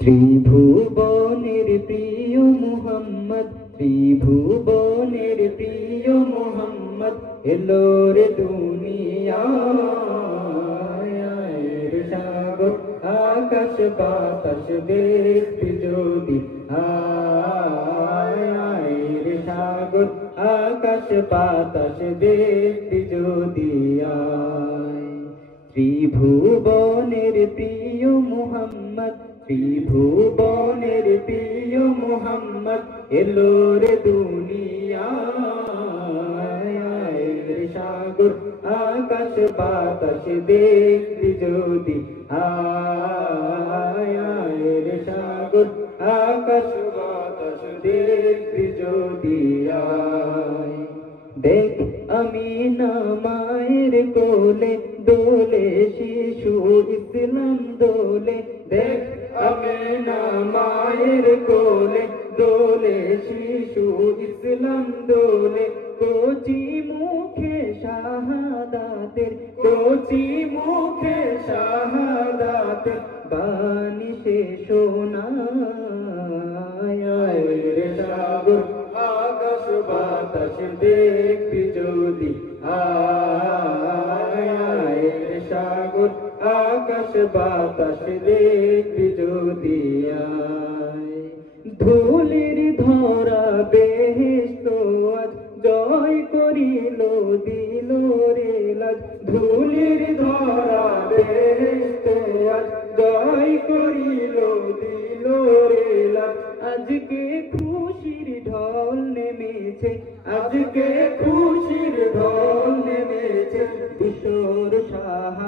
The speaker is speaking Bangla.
ত্রিভুবনের প্রিয় মোহাম্মদ, ত্রিভুবনের প্রিয় মোহাম্মদ, এলো রে সাগর, আকাশ বাতাস দেখতে যদি আয় রে সাগর, আকাশ বাতাস দেখতে যদি আয় ত্রিভুবনের প্রিয় মোহাম্মদ। ত্রিভুবনের প্রিয় মোহাম্মদ, এলো রে দুনিয়ায়। রে সাগর, আকাশ, বাতাস দেখতে যদি আয় রে সাগর, আকাশ, বাতাস দেখতে যদি আয়। দেখ আমি না মায়ের কোলে, দোলে শিশু ইসলাম দোলে। দেখ আমি না মায়ের কোলে, দোলে শিশু ইসলাম দোলে। কোচি মুখে শাহাদাতের, কোচি মুখে শাহাদাতের বাণী সে সাগর, আকাশ বাতাস দেখবি আকাশ বাতাস দেখবি যদি ধুলির ধরা বেহেস্ত জয় করিল, দিল রে লাজ। ধুলির ধরা বেহেস্ত জয় করিল, দিল রে লাজ। আজকে খুশির ঢল নেমেছে, আজকে খুশির ঢল নেমেছে, কিশোর সাহারা